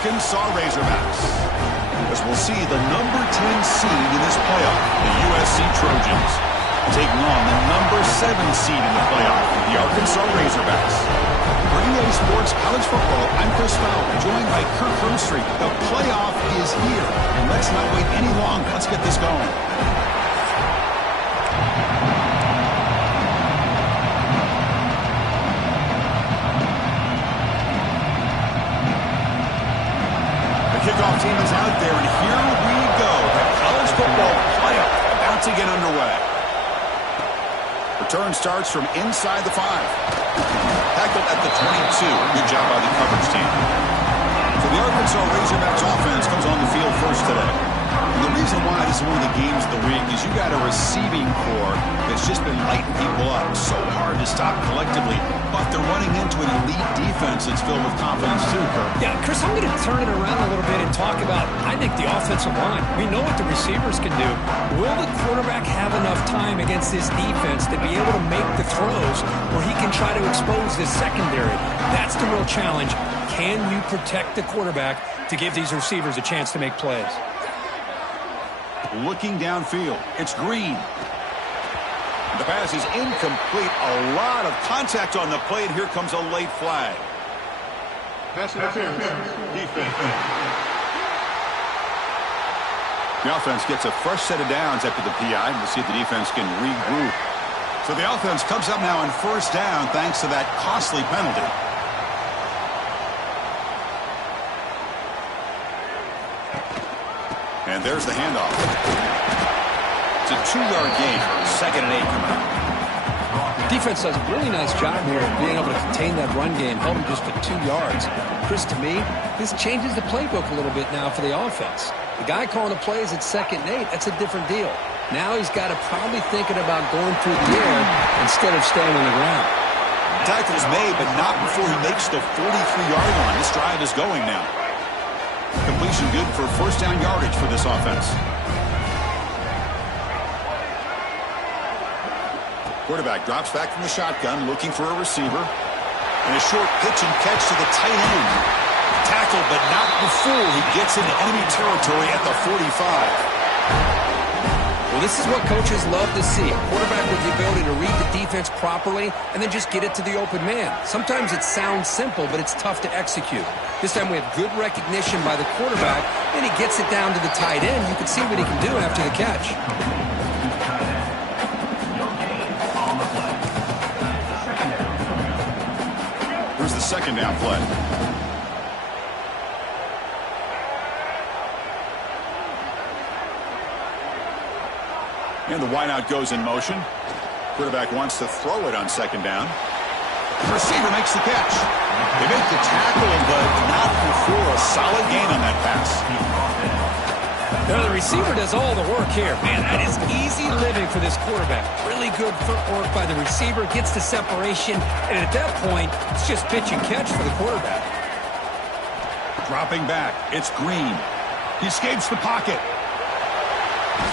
Arkansas Razorbacks. As we'll see the number 10 seed in this playoff, the USC Trojans, taking on the number 7 seed in the playoff, the Arkansas Razorbacks. For EA Sports College Football, I'm Chris Fowler, joined by Kirk Herbstreit. The playoff is here, and let's not wait any longer. Let's get this going. Kickoff team is out there, and here we go. The college football playoff about to get underway. Return starts from inside the 5. Tackled at the 22. Good job by the coverage team. So the Arkansas Razorbacks offense comes on the field first today. And the reason why this is one of the games of the week is you got a receiving core that's just been lighting people up. So hard to stop collectively, but they're running into an elite defense that's filled with confidence too, Kirk. Yeah, Chris, I'm going to turn it around a little bit and talk about, I think, the offensive line. We know what the receivers can do. Will the quarterback have enough time against this defense to be able to make the throws where he can try to expose this secondary? That's the real challenge. Can you protect the quarterback to give these receivers a chance to make plays? Looking downfield, it's Green. The pass is incomplete. A lot of contact on the play, and here comes a late flag. Pass interference. Defense. The offense gets a fresh set of downs after the PI. We'll see if the defense can regroup. So the offense comes up now on first down thanks to that costly penalty. And there's the handoff. It's a 2-yard gain. 2nd and 8 coming up. Defense does a really nice job here of being able to contain that run game, held them just to 2 yards. Chris, to me, this changes the playbook a little bit now for the offense. The guy calling the plays at 2nd and 8, that's a different deal. Now he's got to probably thinking about going through the air instead of staying on the ground. Tackle is made, but not before he makes the 43-yard line. This drive is going now. Completion good for first down yardage for this offense. Quarterback drops back from the shotgun, looking for a receiver. And a short pitch and catch to the tight end. Tackled, but not before he gets into enemy territory at the 45. Well, this is what coaches love to see. A quarterback with the ability to read the defense properly and then just get it to the open man. Sometimes it sounds simple, but it's tough to execute. This time we have good recognition by the quarterback, and he gets it down to the tight end. You can see what he can do after the catch. Here's the 2nd down play. And the wideout goes in motion. Quarterback wants to throw it on 2nd down. The receiver makes the catch. They make the tackle, but not before a solid gain on that pass. Now the receiver does all the work here. Man, that is easy living for this quarterback. Really good footwork by the receiver. Gets the separation. And at that point, it's just pitch and catch for the quarterback. Dropping back. It's Green. He escapes the pocket.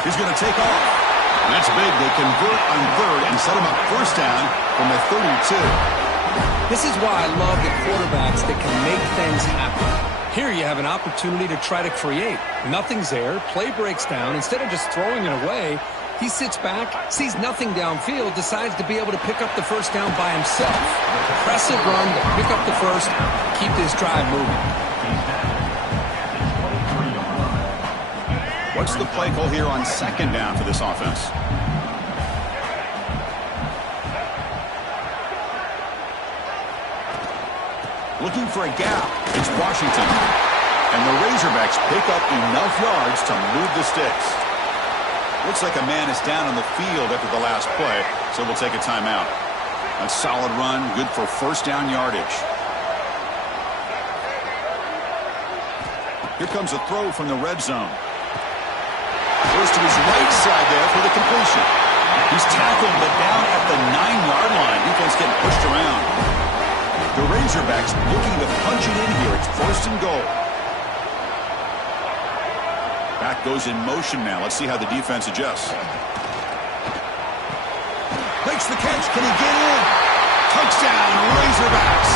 He's going to take off. That's big. They convert on 3rd and set him up first down from the 32. This is why I love the quarterbacks that can make things happen. Here you have an opportunity to try to create. Nothing's there. Play breaks down. Instead of just throwing it away, he sits back, sees nothing downfield, decides to be able to pick up the first down by himself. Impressive run to pick up the first, keep this drive moving. What's the play call here on 2nd down for this offense? Looking for a gap. It's Washington. And the Razorbacks pick up enough yards to move the sticks. Looks like a man is down on the field after the last play, so we'll take a timeout. A solid run, good for first down yardage. Here comes a throw from the red zone. Goes to his right side there for the completion. He's tackled, but down at the 9-yard line. Defense getting pushed around. The Razorbacks looking to punch it in here. It's 1st and goal. Back goes in motion now. Let's see how the defense adjusts. Makes the catch. Can he get in? Touchdown, Razorbacks,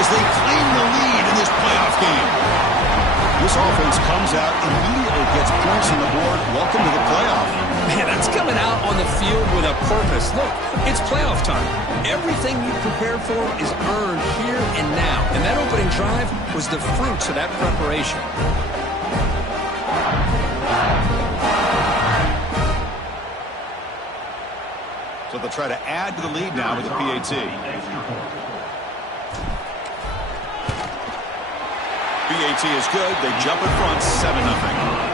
as they claim the lead in this playoff game. offense comes out, immediately gets points on the board. Welcome to the playoff. Man, that's coming out on the field with a purpose. Look, it's playoff time. Everything you prepared for is earned here and now. And that opening drive was the fruits of that preparation. So they'll try to add to the lead now with the PAT. PAT is good. They jump in front, 7-0.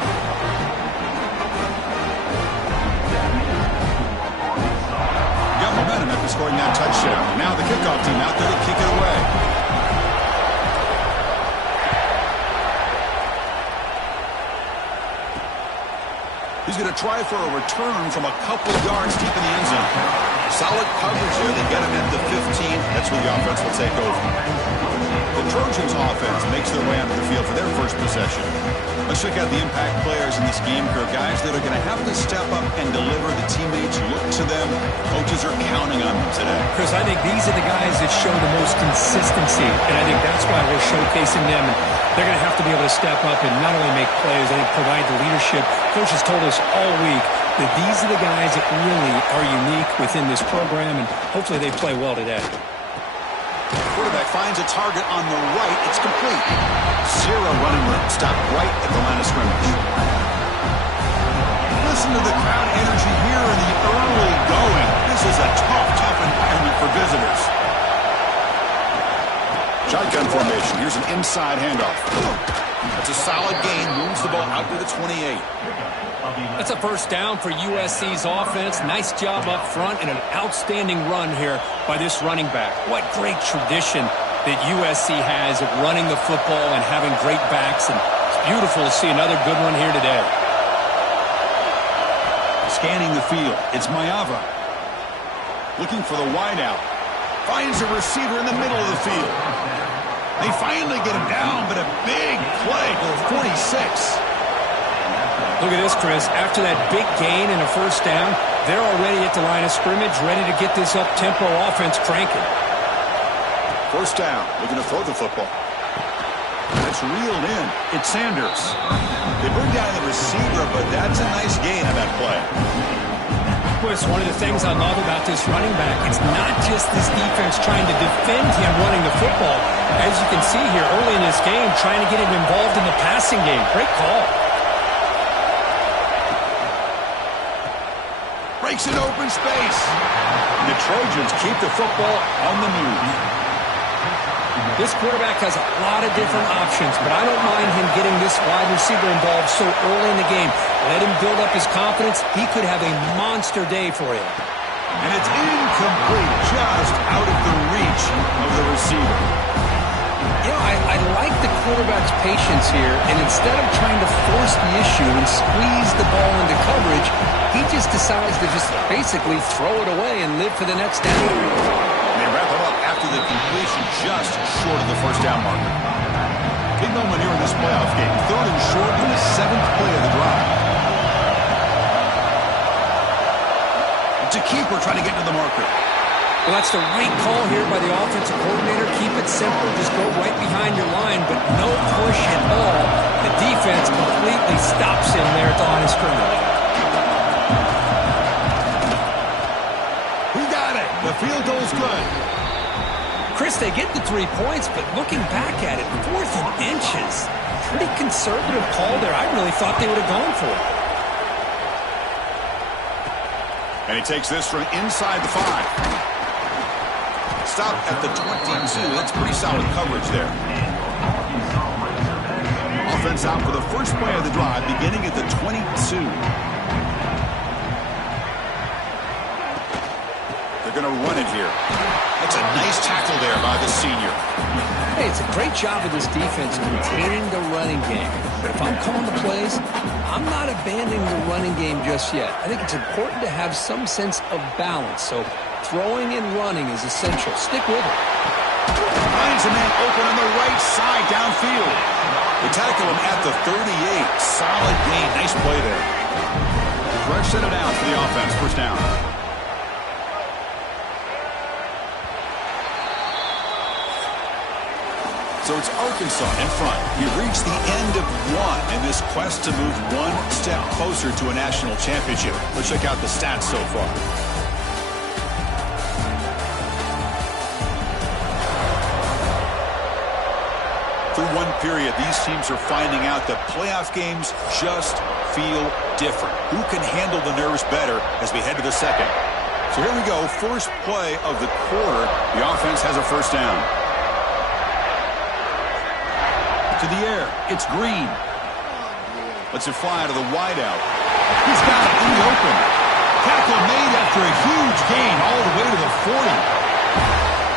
Momentum after scoring that touchdown. Now the kickoff team out there to kick it away. He's going to try for a return from a couple of yards deep in the end zone. Solid coverage here. They get him at the 15. That's where the offense will take over. The Trojans offense makes their way onto the field for their first possession. Let's check out the impact players in this game here, guys that are going to have to step up and deliver. The teammates look to them. Coaches are counting on them today. Chris, I think these are the guys that show the most consistency, and I think that's why we're showcasing them. And they're going to have to be able to step up and not only make plays, I think provide the leadership. Coach has told us all week that these are the guys that really are unique within this program, and hopefully they play well today. Quarterback finds a target on the right. It's complete. Zero running room. Stopped right at the line of scrimmage. Listen to the crowd energy here in the early going. This is a tough environment for visitors. Shotgun formation. Here's an inside handoff. That's a solid gain. Moves the ball out to the 28. That's a first down for USC's offense. Nice job up front and an outstanding run here by this running back. What great tradition that USC has of running the football and having great backs. And it's beautiful to see another good one here today. Scanning the field. It's Mayava. Looking for the wideout. Finds a receiver in the middle of the field. They finally get him down, but a big play for 46. Look at this, Chris. After that big gain and a first down, they're already at the line of scrimmage, ready to get this up-tempo offense cranking. First down, looking to throw the football. That's reeled in. It's Sanders. They bring down the receiver, but that's a nice gain on that play. Chris, one of the things I love about this running back, it's not just this defense trying to defend him running the football. As you can see here early in this game, trying to get him involved in the passing game. Great call. Breaks an open space. And the Trojans keep the football on the move. This quarterback has a lot of different options, but I don't mind him getting this wide receiver involved so early in the game. Let him build up his confidence. He could have a monster day for him. And it's incomplete, just out of the reach of the receiver. You know, I like the quarterback's patience here, and instead of trying to force the issue and squeeze the ball into coverage, he just decides to just basically throw it away and live for the next down. They wrap it up after the completion, just short of the first down marker. Big moment here in this playoff game. Third and short in the 7th play of the drive. It's a keeper trying to get to the marker. Well, that's the right call here by the offensive coordinator. Keep it simple. Just go right behind your line, but no push at all. The defense completely stops him there at the line of scrimmage. He got it. The field goal's good. Chris, they get the 3 points, but looking back at it, 4th and inches. Pretty conservative call there. I really thought they would have gone for it. And he takes this from inside the 5. Stop at the 22. That's pretty solid coverage there. Offense out for the first play of the drive, beginning at the 22. They're going to run it here. That's a nice tackle there by the senior. Hey, it's a great job of this defense containing the running game. But if I'm calling the plays, I'm not abandoning the running game just yet. I think it's important to have some sense of balance. So throwing and running is essential. Stick with it. Finds a man open on the right side downfield. They tackle him at the 38. Solid gain. Nice play there. Fresh set it out for the offense. First down. So it's Arkansas in front. We reached the end of one in this quest to move one step closer to a national championship. Let's check out the stats so far. Through one period, these teams are finding out that playoff games just feel different. Who can handle the nerves better as we head to the second? So here we go. First play of the quarter. The offense has a first down. To the air. It's Green. Lets it fly out of the wideout. He's got it in the open. Tackle made after a huge gain all the way to the 40.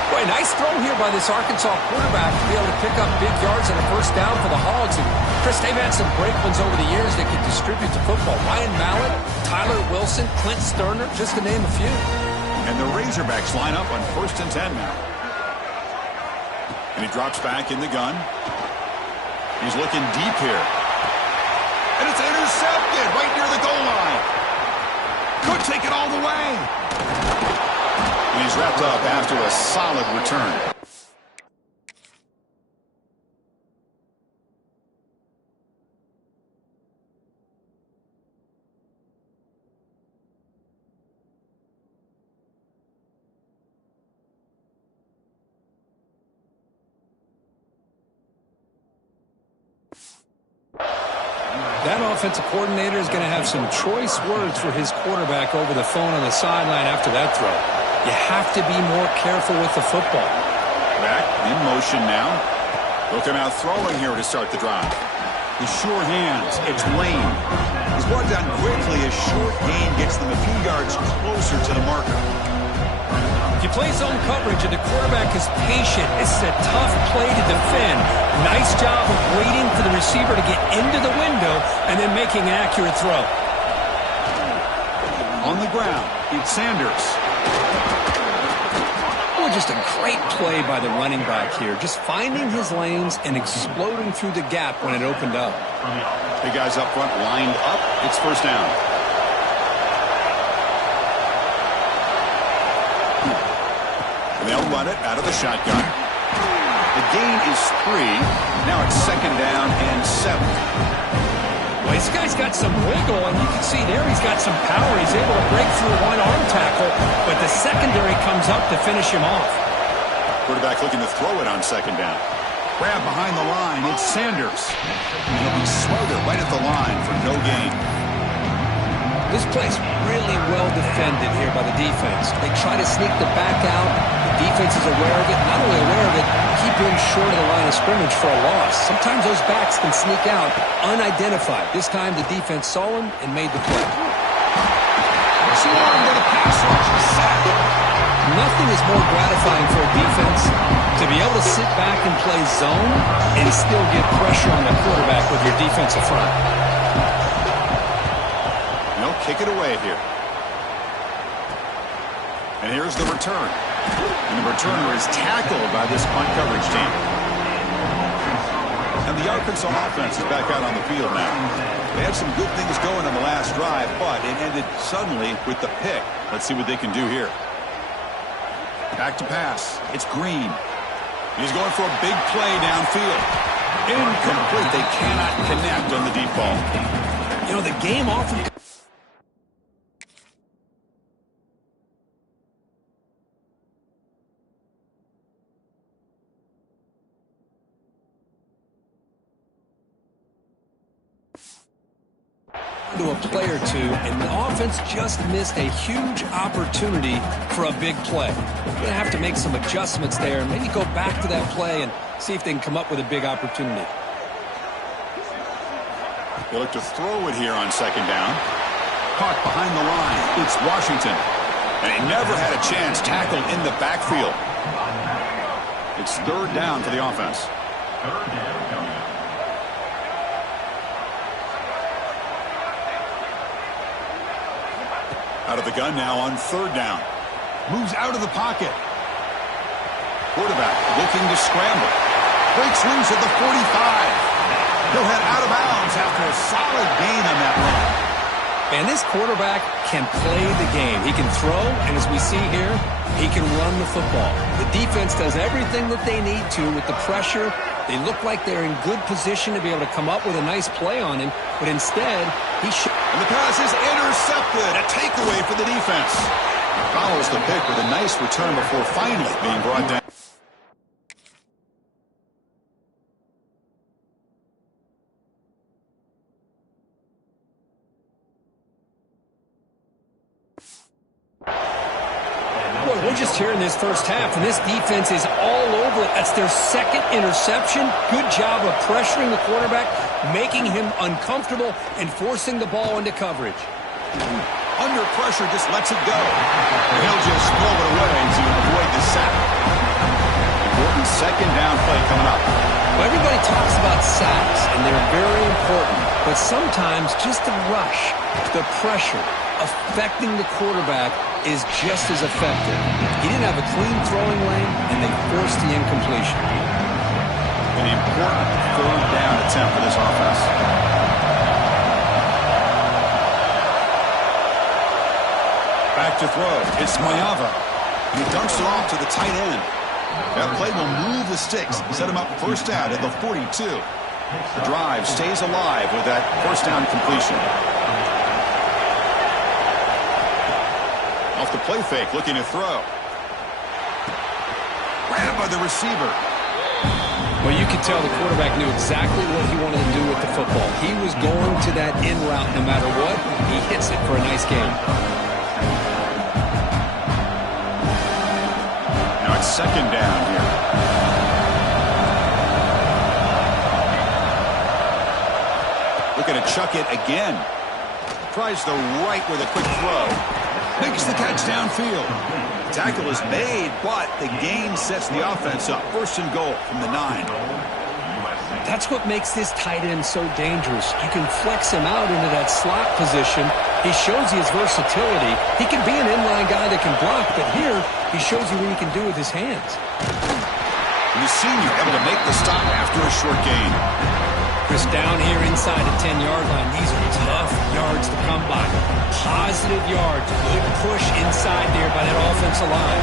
Boy, nice throw here by this Arkansas quarterback to be able to pick up big yards on a first down for the Hogs. And Chris, they've had some great ones over the years that could distribute the football. Ryan Mallett, Tyler Wilson, Clint Sterner, just to name a few. And the Razorbacks line up on 1st and 10 now. And he drops back in the gun. He's looking deep here. And it's intercepted right near the goal line. Could take it all the way. And he's wrapped up after a solid return. That offensive coordinator is going to have some choice words for his quarterback over the phone on the sideline after that throw. You have to be more careful with the football. Back in motion now. They'll come out throwing here to start the drive. The sure hands. It's Lane. He's brought down quickly. A short gain gets them a few yards closer to the marker. If you play zone coverage and the quarterback is patient, this is a tough play to defend. Nice job of waiting for the receiver to get into the window and then making an accurate throw. On the ground, it's Sanders. Oh, just a great play by the running back here. Just finding his lanes and exploding through the gap when it opened up. Big guys up front lined up. It's first down. They'll run it out of the shotgun. The gain is 3. Now it's 2nd down and 7. Well, this guy's got some wiggle, and you can see there he's got some power. He's able to break through one arm tackle, but the secondary comes up to finish him off. Quarterback looking to throw it on 2nd down. Grab behind the line. It's Sanders. And he'll be smothered right at the line for no gain. This play's really well defended here by the defense. They try to sneak the back out. The defense is aware of it. Not only aware of it, keep him short of the line of scrimmage for a loss. Sometimes those backs can sneak out unidentified. This time the defense saw him and made the play. Swarm to the pass rush. Sack. Nothing is more gratifying for a defense to be able to sit back and play zone and still get pressure on the quarterback with your defensive front. Kick it away here. And here's the return. And the returner is tackled by this punt coverage team. And the Arkansas offense is back out on the field now. They had some good things going on the last drive, but it ended suddenly with the pick. Let's see what they can do here. Back to pass. It's Green. He's going for a big play downfield. Incomplete. They cannot connect on the deep ball. You know, the game often to a play or two, and the offense just missed a huge opportunity for a big play. They're going to have to make some adjustments there and maybe go back to that play and see if they can come up with a big opportunity. They look to throw it here on 2nd down. Caught behind the line. It's Washington. And he never had a chance, tackled in the backfield. It's 3rd down for the offense. Out of the gun now on 3rd down. Moves out of the pocket. Quarterback looking to scramble. Breaks loose at the 45. He'll head out of bounds after a solid gain on that run. And this quarterback can play the game. He can throw, and as we see here, he can run the football. The defense does everything that they need to with the pressure They look like they're in good position to be able to come up with a nice play on him, but instead, And the pass is intercepted. A takeaway for the defense. Follows the pick with a nice return before finally being brought down. Boy, we're just here in this first half, and this defense is all over it. That's their second interception. Good job of pressuring the quarterback, making him uncomfortable, and forcing the ball into coverage. Under pressure, just lets it go. And he'll just throw it away to avoid the sack. Important second down play coming up. Well, everybody talks about sacks, and they're very important. But sometimes just the rush, the pressure, affecting the quarterback is just as effective. He didn't have a clean throwing lane, and they forced the incompletion. An important third down attempt for this offense. Back to throw. It's Mayava. He dumps it off to the tight end. That play will move the sticks. Set him up first down at the 42. The drive stays alive with that first down completion. Off the play fake, looking to throw. Grabbed by the receiver. Well, you could tell the quarterback knew exactly what he wanted to do with the football. He was going to that in route no matter what. He hits it for a nice gain. Now it's second down here. Looking to chuck it again. Tries the right with a quick throw. Makes the catch downfield. Tackle is made, but the gain sets the offense up. First and goal from the 9. That's what makes this tight end so dangerous. You can flex him out into that slot position. He shows you his versatility. He can be an inline guy that can block, but here he shows you what he can do with his hands. The senior able to make the stop after a short gain. Chris, down here inside the 10-yard line, these are tough yards to come by. Positive yards. Good push inside there by that offensive line.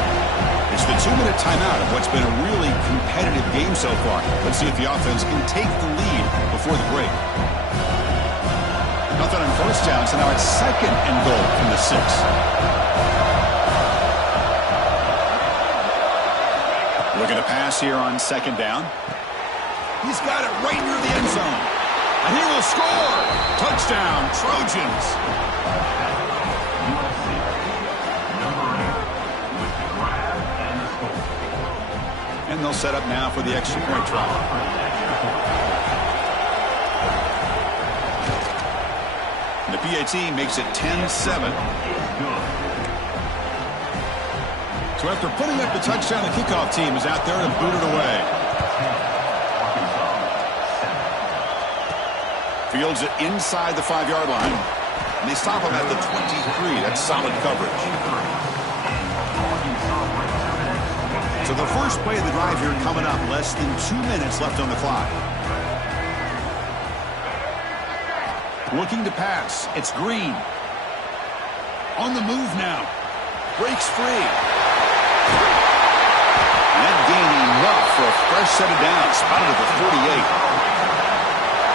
It's the 2-minute timeout of what's been a really competitive game so far. Let's see if the offense can take the lead before the break. Nothing on first down, so now it's second and goal from the 6. Looking to pass here on second down. He's got it right near the end zone. And he will score. Touchdown, Trojans. And they'll set up now for the extra point try. The PAT makes it 10-7. So after putting up the touchdown, the kickoff team is out there to boot it away. Fields it inside the 5-yard line. And they stop him at the 23. That's solid coverage. So the first play of the drive here coming up. Less than 2 minutes left on the clock. Looking to pass. It's Green. On the move now. Breaks free. And gaining enough for a fresh set of downs. Spotted at the 48.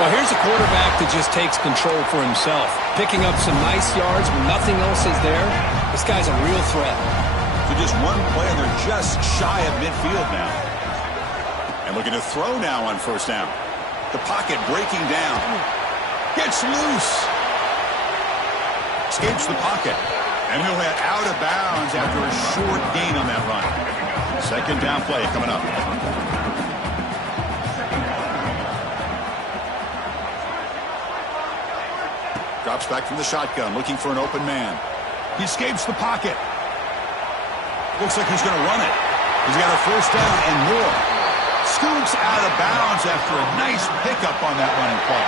Well, here's a quarterback that just takes control for himself. Picking up some nice yards when nothing else is there. This guy's a real threat. So just one play, and they're just shy of midfield now. And looking to throw now on first down. The pocket breaking down. Gets loose. Escapes the pocket. And he'll head out of bounds after a short gain on that run. Second down play coming up. Drops back from the shotgun, looking for an open man. He escapes the pocket. Looks like he's going to run it. He's got a first down and more. Scoots out of bounds after a nice pickup on that running play.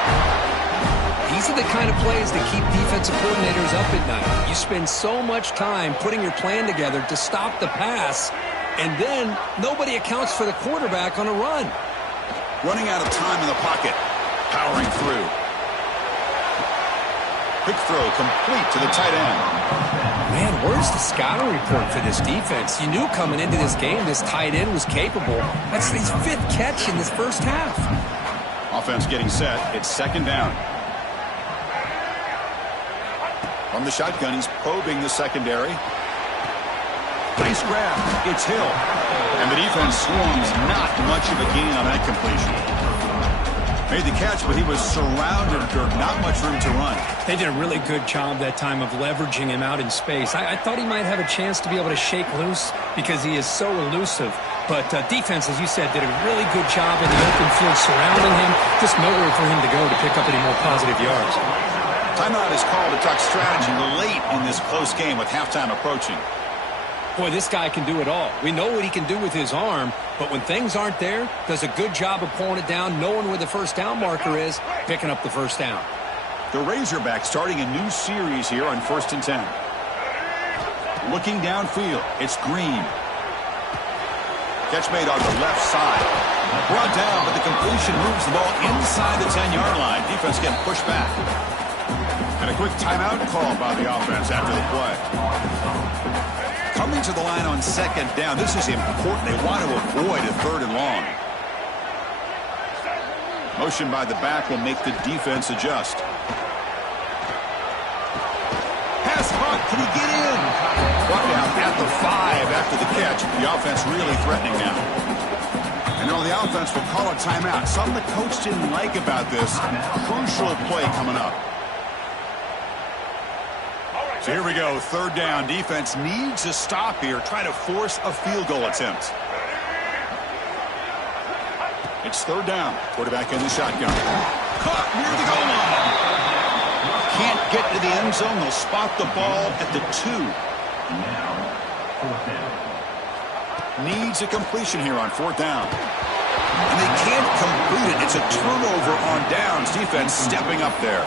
These are the kind of plays that keep defensive coordinators up at night. You spend so much time putting your plan together to stop the pass, and then nobody accounts for the quarterback on a run. Running out of time in the pocket. Powering through. Quick throw complete to the tight end. Man, where's the scouting report for this defense? You knew coming into this game this tight end was capable. That's his 5th catch in this first half. Offense getting set. It's 2nd down. From the shotgun, he's probing the secondary. Nice grab. It's Hill. And the defense swarms. Not much of a gain on that completion. Made the catch, but he was surrounded. Not much room to run. They did a really good job that time of leveraging him out in space. I thought he might have a chance to be able to shake loose because he is so elusive. But defense, as you said, did a really good job in the open field surrounding him. Just nowhere for him to go to pick up any more positive yards. Timeout is called to talk strategy late in this close game with halftime approaching. Boy, this guy can do it all. We know what he can do with his arm, but when things aren't there, does a good job of pulling it down, knowing where the first down marker is, picking up the first down. The Razorbacks starting a new series here on 1st and 10. Looking downfield, it's Green. Catch made on the left side. Brought down, but the completion moves the ball inside the 10-yard line. Defense getting pushed back. And a quick timeout call by the offense after the play. Coming to the line on 2nd down. This is important. They want to avoid a 3rd and long. Motion by the back will make the defense adjust. Pass caught. Can he get in? Brought down at the 5 after the catch. The offense really threatening now. And on the offense, we'll call a timeout. Something the coach didn't like about this. Crucial play coming up. So here we go, 3rd down. Defense needs a stop here. Try to force a field goal attempt. It's 3rd down. Quarterback in the shotgun. Caught near the goal line. Can't get to the end zone. They'll spot the ball at the 2. Needs a completion here on 4th down. And they can't complete it. It's a turnover on downs. Defense stepping up there.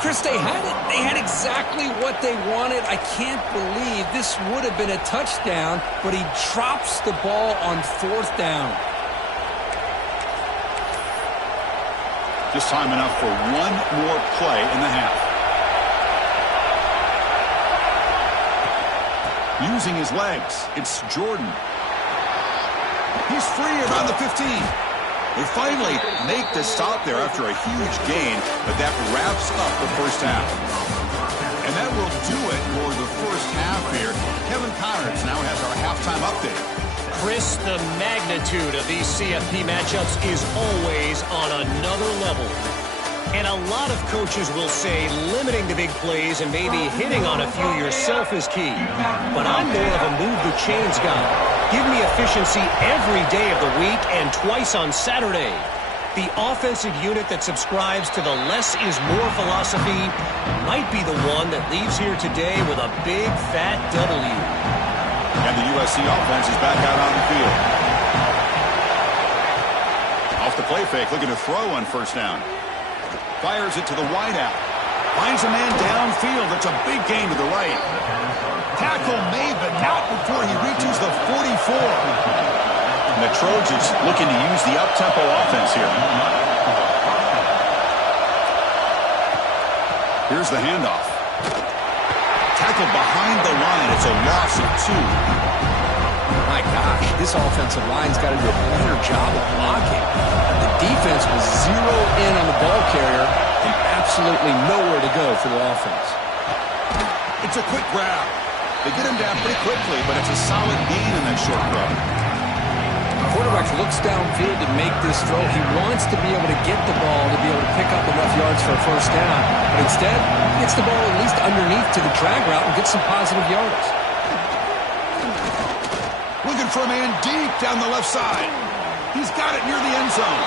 Chris, they had it. They had exactly what they wanted. I can't believe this would have been a touchdown, but he drops the ball on 4th down. Just time enough for one more play in the half. Using his legs, it's Jordan. He's free around the 15. They finally make the stop there after a huge gain, but that wraps up the first half. And that will do it for the first half here. Kevin Connors now has our halftime update. Chris, the magnitude of these CFP matchups is always on another level. And a lot of coaches will say limiting the big plays and maybe hitting on a few yourself is key. But I'm more of a move the chains guy. Give me efficiency every day of the week and twice on Saturday. The offensive unit that subscribes to the less is more philosophy might be the one that leaves here today with a big fat W. And the USC offense is back out on the field. Off the play fake, looking to throw on 1st down. Fires it to the wideout. Finds a man downfield. That's a big gain to the right. Tackle made, but not before he reaches the 44. And the Trojans looking to use the up-tempo offense here. Here's the handoff. Tackled behind the line. It's a loss of 2. My gosh, this offensive line's got to do a better job of blocking. The defense was zero in on the ball carrier and absolutely nowhere to go for the offense. It's a quick grab. They get him down pretty quickly, but it's a solid gain in that short throw. The quarterback looks downfield to make this throw. He wants to be able to get the ball to be able to pick up enough yards for a 1st down. But instead, he gets the ball at least underneath to the drag route and gets some positive yards. Looking for a man deep down the left side. He's got it near the end zone.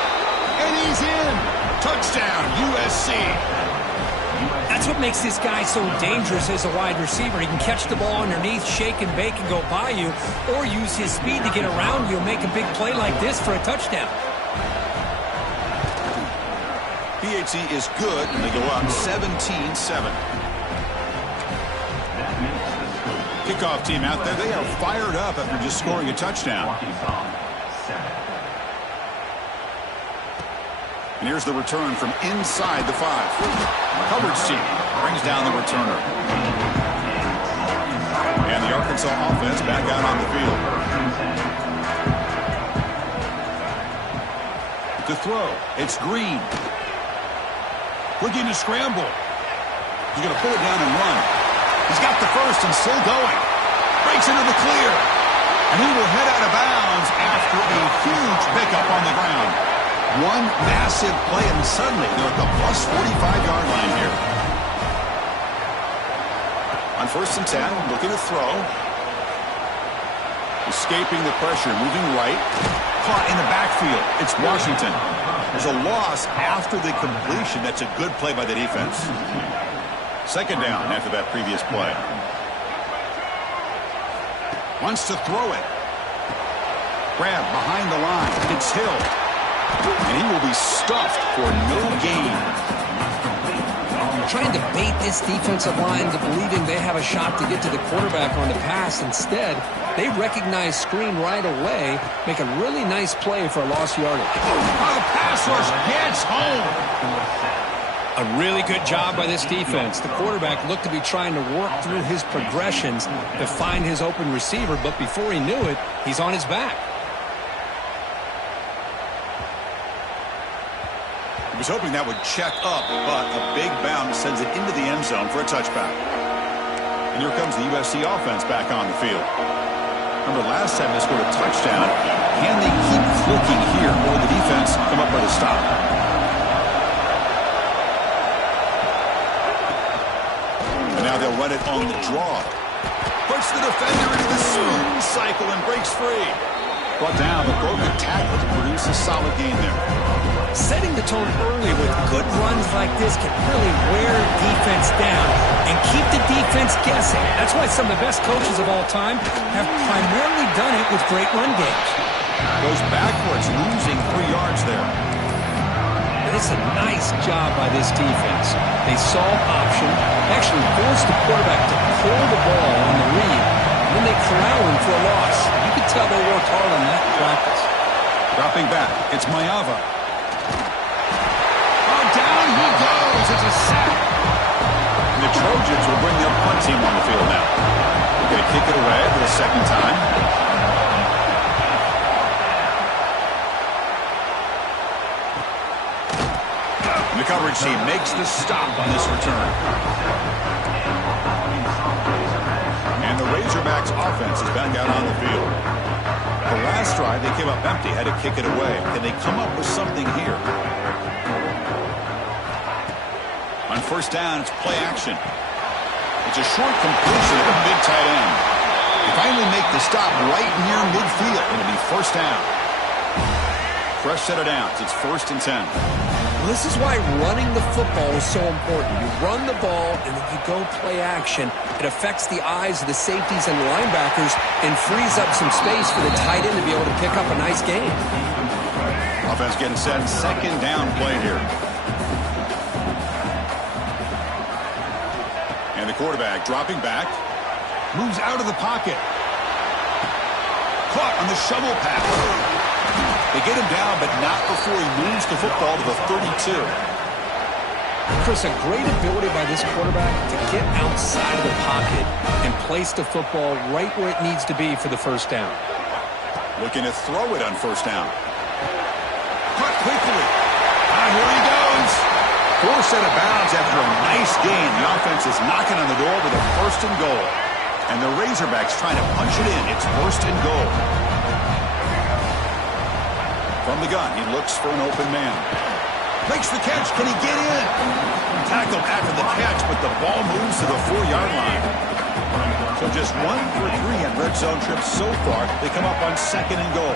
And he's in. Touchdown, USC. That's what makes this guy so dangerous as a wide receiver. He can catch the ball underneath, shake and bake and go by you, or use his speed to get around you and make a big play like this for a touchdown. PHC is good, and they go up 17-7. Kickoff team out there, they are fired up after just scoring a touchdown. And here's the return from inside the 5. Coverage team brings down the returner. And the Arkansas offense back out on the field. To throw, it's Green. Looking to scramble. He's going to pull it down and run. He's got the first and still going. Breaks into the clear. And he will head out of bounds after a huge pickup on the ground. One massive play, and suddenly they're at the plus 45-yard line here. On 1st and 10, looking to throw. Escaping the pressure, moving right. Caught in the backfield. It's Washington. There's a loss after the completion. That's a good play by the defense. 2nd down after that previous play. Wants to throw it. Grab behind the line. It's Hill. And he will be stuffed for no gain. Trying to bait this defensive line to believing they have a shot to get to the quarterback on the pass. Instead, they recognize screen right away, make a really nice play for a lost yardage. The pass rush gets home. A really good job by this defense. The quarterback looked to be trying to work through his progressions to find his open receiver, but before he knew it, he's on his back. He was hoping that would check up, but a big bounce sends it into the end zone for a touchback. And here comes the USC offense back on the field. Remember last time they scored a touchdown. Can they keep clicking here, or will the defense come up with a stop? And now they'll run it on the draw. Puts the defender into the spoon cycle and breaks free. Brought down, but broke the tackle to produce a solid gain there. Setting the tone early with good runs like this can really wear defense down and keep the defense guessing. That's why some of the best coaches of all time have primarily done it with great run games. Goes backwards, losing 3 yards there. But it's a nice job by this defense. They saw option, actually forced the quarterback to pull the ball on the read, and then they corral him for a loss. You could tell they worked hard on that in practice. Dropping back, it's Mayava. Down he goes. It's a sack. And the Trojans will bring their punt team on the field now. They're going to kick it away for the 2nd time. And the coverage team makes the stop on this return. And the Razorbacks offense is back out on the field. The last drive, they came up empty, had to kick it away. Can they come up with something here? On 1st down, it's play action. It's a short completion of a big tight end. They finally make the stop right near midfield. It'll be 1st down. Fresh set of downs. It's 1st and 10. Well, this is why running the football is so important. You run the ball, and then you go play action. It affects the eyes of the safeties and linebackers and frees up some space for the tight end to be able to pick up a nice gain. Offense getting set. 2nd down play here. And the quarterback dropping back. Moves out of the pocket. Caught on the shovel pass. They get him down, but not before he moves the football to the 32. Chris, a great ability by this quarterback to get outside of the pocket and place the football right where it needs to be for the 1st down. Looking to throw it on 1st down. Caught quickly. Here he goes. 4 set of bounds after a nice gain. The offense is knocking on the door with a 1st and goal. And the Razorbacks trying to punch it in. It's 1st and goal. From the gun, he looks for an open man. Makes the catch. Can he get in? Tackled after the catch, but the ball moves to the 4-yard line. So just 1 for 3 in red zone trips so far. They come up on 2nd and goal.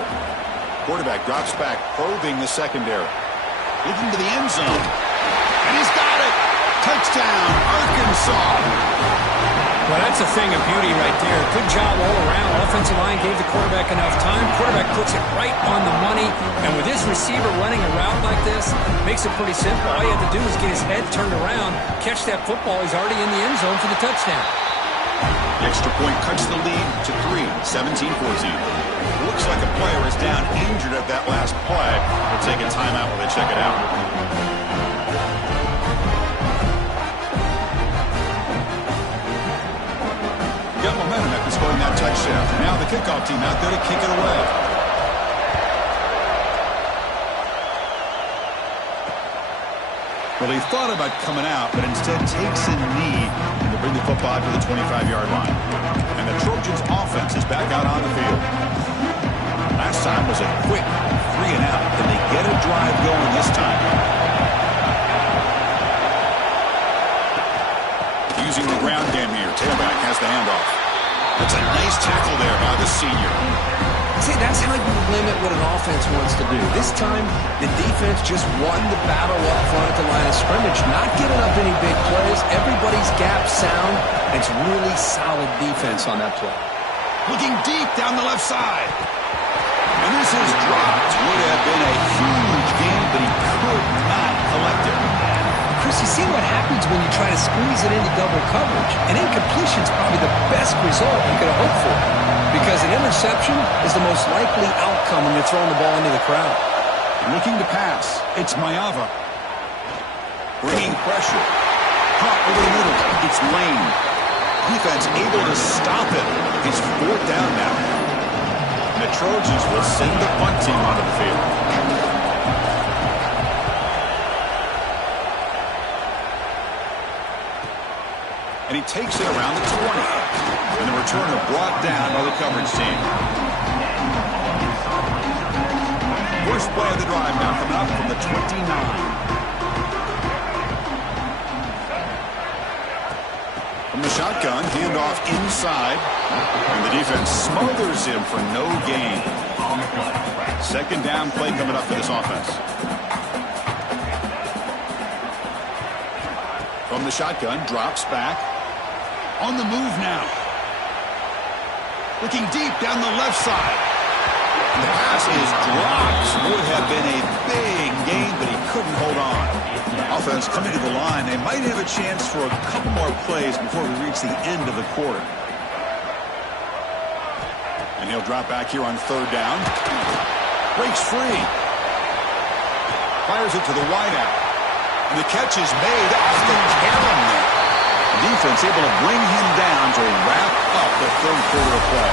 Quarterback drops back, probing the secondary. Looking to the end zone. And he's got it. Touchdown, Arkansas. Well, that's a thing of beauty right there. Good job all around. Offensive line gave the quarterback enough time. Quarterback puts it right on the money. And with his receiver running a route like this, makes it pretty simple. All you have to do is get his head turned around, catch that football. He's already in the end zone for the touchdown. The extra point cuts the lead to 3, 17-14. Looks like a player is down injured at that last play. We'll take a timeout while they check it out. attempt. Now the kickoff team out there to kick it away. Well, he thought about coming out, but instead takes a knee to bring the football to the 25-yard line. And the Trojans' offense is back out on the field. Last time was a quick 3-and-out. Can they get a drive going this time? Using the ground game here. Tailback has the handoff. That's a nice tackle there by the senior. See, that's how you limit what an offense wants to do. This time, the defense just won the battle up front at the line of scrimmage, not giving up any big plays. Everybody's gap sound. It's really solid defense on that play. Looking deep down the left side. And this is dropped. Would have been a huge game, but he could not collect it. Chris, you see what happens when you try to squeeze it into double coverage. An incompletion is probably the best result you could have hoped for, because an interception is the most likely outcome when you're throwing the ball into the crowd. Looking to pass. It's Mayava. Bringing pressure. Caught over the middle. It's Lane. Defense able to stop it. It's 4th down now. And the Trojans will send the punt team onto the field. And he takes it around the 20. And the returner brought down by the coverage team. First play of the drive now coming up from the 29. From the shotgun, handoff inside. And the defense smothers him for no gain. 2nd down play coming up for this offense. From the shotgun, drops back. On the move now. Looking deep down the left side. And the pass is dropped. Would have been a big gain, but he couldn't hold on. Offense coming to the line. They might have a chance for a couple more plays before we reach the end of the quarter. And he'll drop back here on 3rd down. Breaks free. Fires it to the wideout. And the catch is made off the carom there. Defense able to bring him down to wrap up the 3rd quarter of play.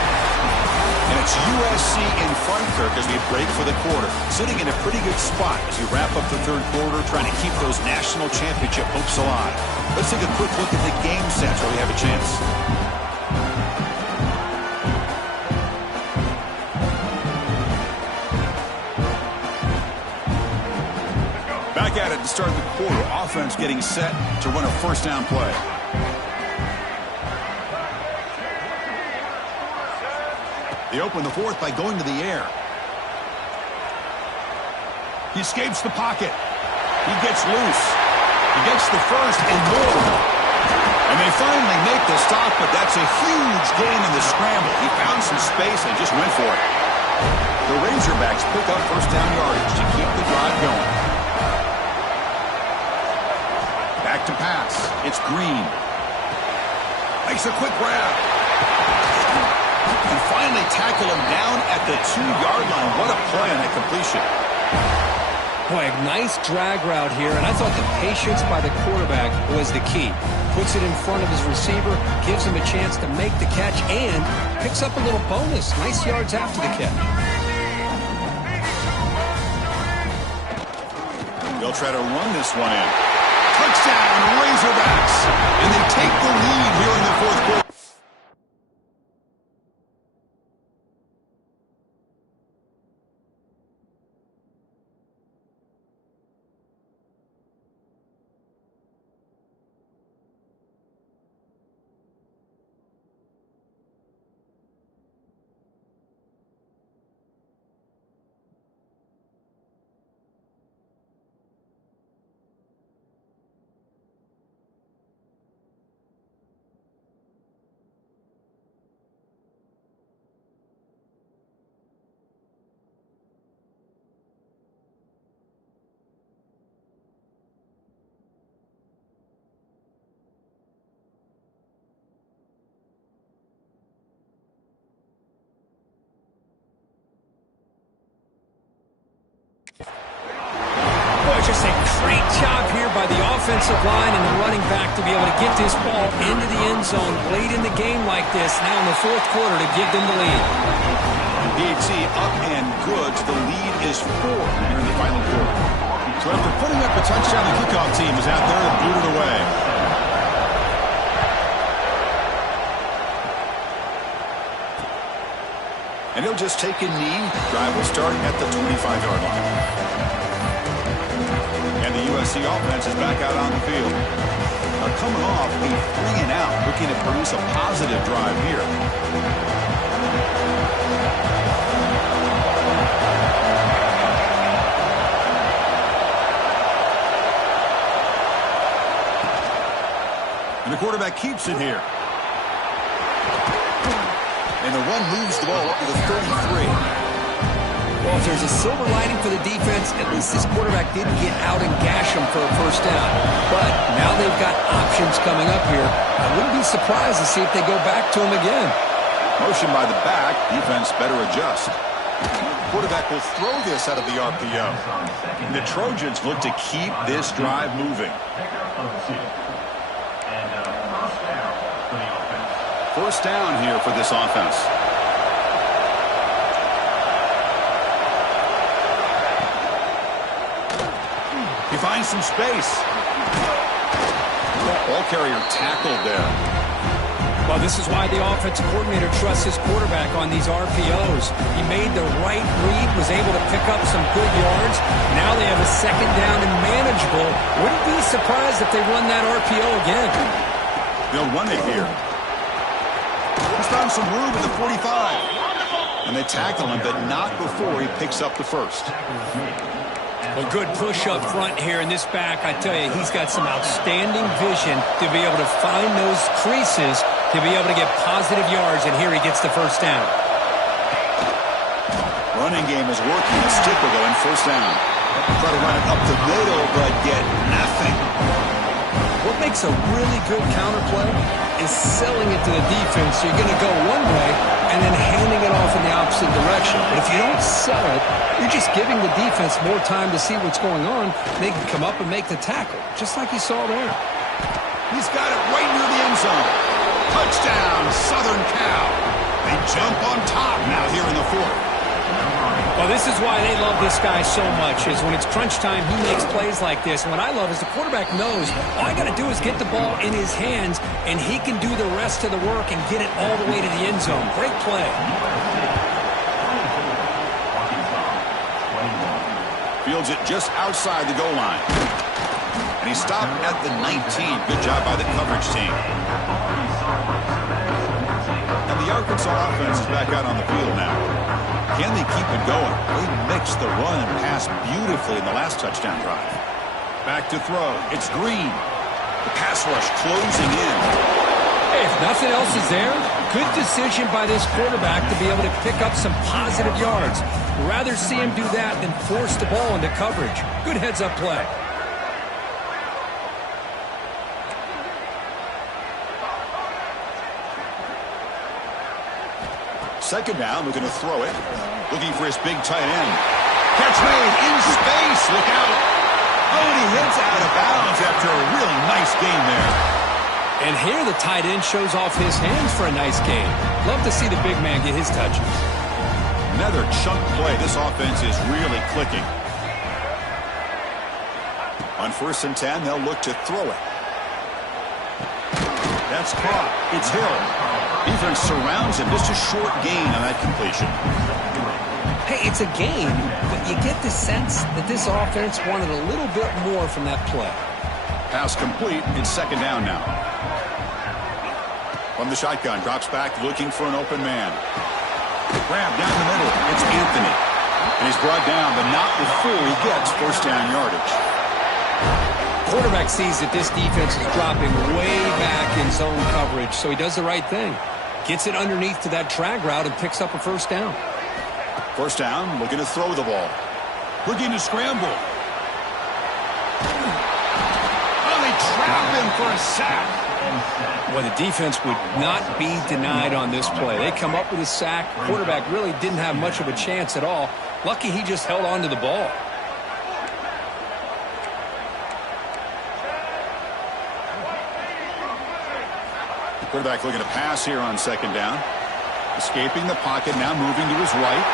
And it's USC in front, Kirk, as we break for the quarter. Sitting in a pretty good spot as we wrap up the 3rd quarter, trying to keep those national championship hopes alive. Let's take a quick look at the game stats where we have a chance. Back at it to start the quarter. Offense getting set to run a 1st down play. They open the 4th by going to the air. He escapes the pocket. He gets loose. He gets the 1st and more. And they finally make the stop, but that's a huge gain in the scramble. He found some space and just went for it. The Razorbacks pick up 1st down yardage to keep the drive going. Back to pass. It's Green. Makes a quick grab. And finally tackle him down at the 2-yard line. What a play on that completion. Boy, a nice drag route here, and I thought the patience by the quarterback was the key. Puts it in front of his receiver, gives him a chance to make the catch, and picks up a little bonus. Nice yards after the catch. They'll try to run this one in. Touchdown, Razorbacks. And they take the lead here in the 4th quarter. just a great job here by the offensive line and the running back to be able to get this ball into the end zone late in the game like this, now in the fourth quarter, to give them the lead. PHC up and good. The lead is 4 here in the final quarter. So after putting up a touchdown, the kickoff team is out there and boot it away. And he'll just take a knee. Drive will start at the 25-yard line. And the USC offense is back out on the field. Now coming off a 3-and-out, looking to produce a positive drive here. And the quarterback keeps it here. And the run moves the ball up to the 33. Well, if there's a silver lining for the defense, at least this quarterback didn't get out and gash him for a first down. But now they've got options coming up here. I wouldn't be surprised to see if they go back to him again. Motion by the back. Defense better adjust. Quarterback will throw this out of the RPO. And the Trojans look to keep this drive moving. First down here for this offense. He finds some space. Ball carrier tackled there. Well, this is why the offensive coordinator trusts his quarterback on these RPOs. He made the right read, was able to pick up some good yards. Now they have a second down and manageable. Wouldn't be surprised if they run that RPO again. They'll run it here. He's found some room in the 45. And they tackle him, but not before he picks up the first. A good push up front here in this back. I tell you, he's got some outstanding vision to be able to find those creases, to be able to get positive yards, and here he gets the first down. Running game is working. A stick will go in first down. Try to run it up the middle, but get nothing. What makes a really good counterplay is selling it to the defense. So you're going to go one way and then handing it off in the opposite direction. But if you don't sell it, you're just giving the defense more time to see what's going on. They can come up and make the tackle, just like you saw there. He's got it right near the end zone. Touchdown, Southern Cal. They jump on top now here in the fourth. Well, this is why they love this guy so much, is when it's crunch time, he makes plays like this. And what I love is the quarterback knows all I got to do is get the ball in his hands, and he can do the rest of the work and get it all the way to the end zone. Great play. Fields it just outside the goal line. And he stopped at the 19. Good job by the coverage team. And the Arkansas offense is back out on the field now. Can they keep it going? They mixed the run and pass beautifully in the last touchdown drive. Back to throw. It's Green. The pass rush closing in. Hey, if nothing else is there, good decision by this quarterback to be able to pick up some positive yards. Rather see him do that than force the ball into coverage. Good heads-up play. Second down, looking to throw it. Looking for his big tight end. Catch made in space. Look out. Oh, and he hits out of bounds after a really nice game there. And here the tight end shows off his hands for a nice game. Love to see the big man get his touches. Another chunk play. This offense is really clicking. On 1st and 10, they'll look to throw it. That's caught. It's Hill. Defense surrounds him. Just a short gain on that completion. Hey, it's a gain, but you get the sense that this offense wanted a little bit more from that play. Pass complete. It's second down now. From the shotgun, drops back looking for an open man. Grab down the middle. It's Anthony. And he's brought down, but not before he gets first down yardage. Quarterback sees that this defense is dropping way back in zone coverage, so he does the right thing. Gets it underneath to that drag route and picks up a first down. First down, looking to throw the ball. Looking to scramble. Oh, they trap him for a sack. Well, the defense would not be denied on this play. They come up with a sack. Quarterback really didn't have much of a chance at all. Lucky he just held on to the ball. Quarterback looking to pass here on second down. Escaping the pocket, now moving to his right.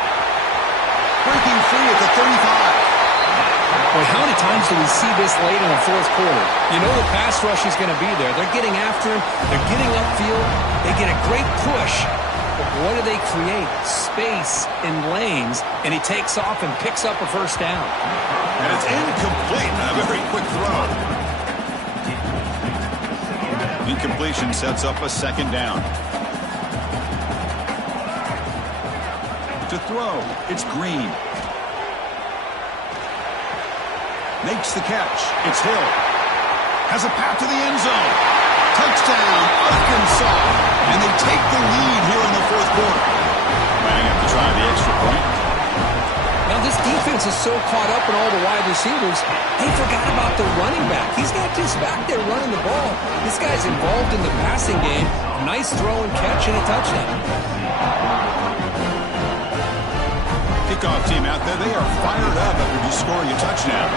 Breaking free at the 35. Boy, how many times do we see this late in the fourth quarter? You know the pass rush is going to be there. They're getting after him. They're getting upfield. They get a great push. But what do they create? Space in lanes, and he takes off and picks up a first down. And it's incomplete. A very quick throw. Incompletion sets up a second down. To throw, it's Green. Makes the catch. It's Hill. Has a path to the end zone. Touchdown, Arkansas. And they take the lead here in the fourth quarter. Might have to try the extra point. Now this defense is so caught up in all the wide receivers, they forgot about the running back. He's not just back there running the ball. This guy's involved in the passing game. Nice throw and catch and a touchdown. Kickoff team out there, they are fired up after just scoring a touchdown.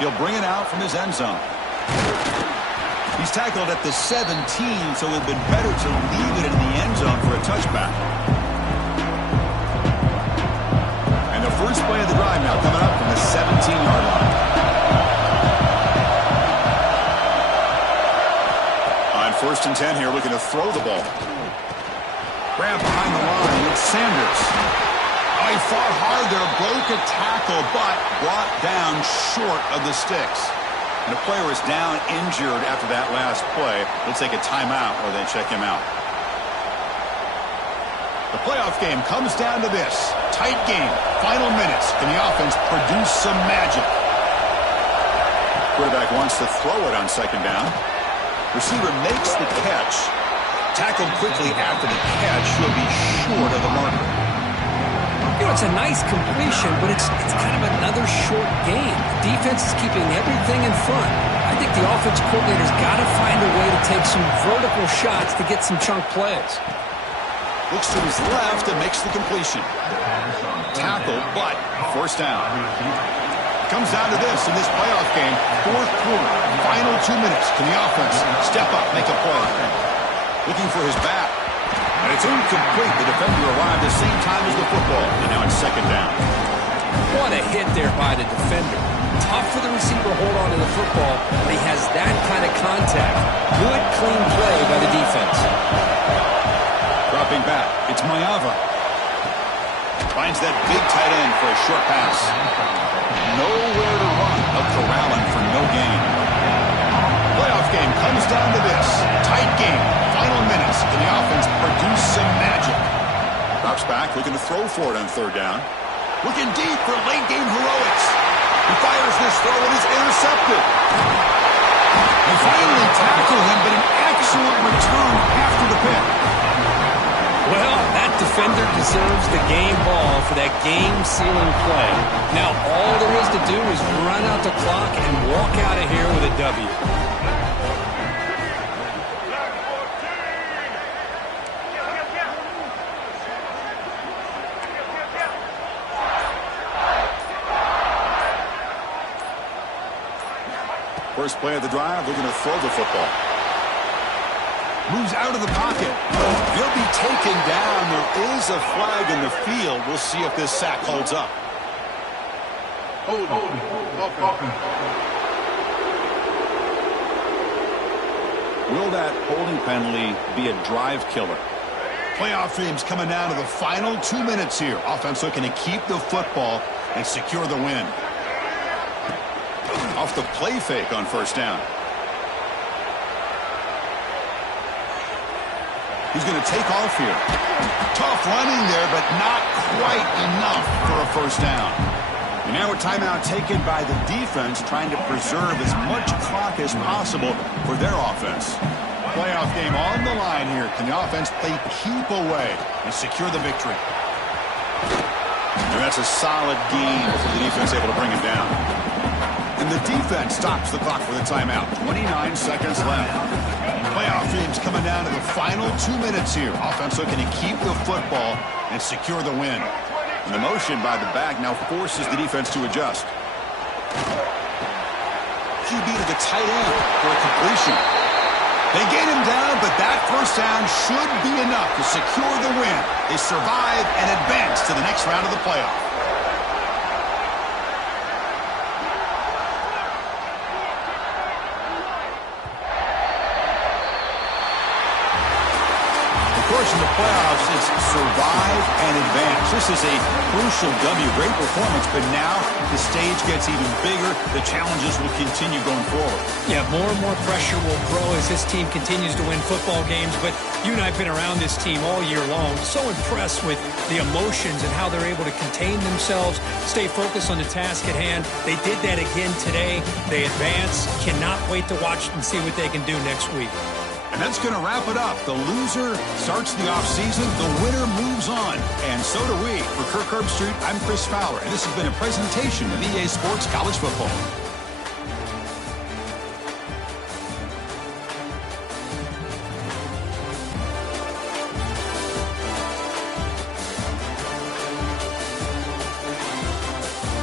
He'll bring it out from his end zone. He's tackled at the 17, so it would have been better to leave it in the end zone for a touchback. And the first play of the drive now coming up from the 17-yard line. On 1st and 10 here, looking to throw the ball. Grab behind the line with Sanders. Oh, he fought hard there, broke a tackle, but brought down short of the sticks. And the player is down injured after that last play. They'll take a timeout or they check him out. The playoff game comes down to this. Tight game. Final minutes. Can the offense produce some magic? Quarterback wants to throw it on second down. Receiver makes the catch. Tackled quickly after the catch. He'll be short of the marker. You know, it's a nice completion, but it's kind of another short game. The defense is keeping everything in front. I think the offensive coordinator's got to find a way to take some vertical shots to get some chunk plays. Looks to his left and makes the completion. Tackle, but first down. Comes down to this in this playoff game. Fourth quarter, final 2 minutes. Can the offense step up, make a play? Looking for his bat. And it's incomplete. The defender arrived at the same time as the football. And now it's second down. What a hit there by the defender. Tough for the receiver to hold on to the football, but he has that kind of contact. Good, clean play by the defense. Dropping back. It's Mayava. Finds that big tight end for a short pass. Nowhere to run. Corralling for no gain. Playoff game comes down to this. Tight game. Final minutes. Can the offense produce some magic? Drops back, looking to throw for it on third down. Looking deep for late game heroics. He fires this throw and is intercepted. They finally tackle him, but an excellent return after the pick. Well, that defender deserves the game ball for that game-sealing play. Now, all there is to do is run out the clock and walk out of here with a W. First play of the drive, they're going to throw the football. Moves out of the pocket. He'll be taken down. There is a flag in the field. We'll see if this sack holds up. Will that holding penalty be a drive killer? Playoff teams coming down to the final 2 minutes here. Offense looking to keep the football and secure the win. Off the play fake on first down. He's going to take off here. Tough running there, but not quite enough for a first down. And now a timeout taken by the defense, trying to preserve as much clock as possible for their offense. Playoff game on the line here. Can the offense play keep away and secure the victory? And that's a solid game for the defense, able to bring it down. And the defense stops the clock for the timeout. 29 seconds left. Playoff teams coming down to the final 2 minutes here. Offense looking to keep the football and secure the win. And the motion by the back now forces the defense to adjust. QB to the tight end for a completion. They get him down, but that first down should be enough to secure the win. They survive and advance to the next round of the playoff. Of course, in the playoffs, it's survive and advance. This is a crucial W. Great performance, but now the stage gets even bigger. The challenges will continue going forward. Yeah, more and more pressure will grow as this team continues to win football games. But you and I have been around this team all year long. So impressed with the emotions and how they're able to contain themselves, stay focused on the task at hand. They did that again today. They advance. Cannot wait to watch and see what they can do next week. And that's going to wrap it up. The loser starts the offseason. The winner moves on. And so do we. For Kirk Herbstreit, I'm Chris Fowler. And this has been a presentation of EA Sports College Football.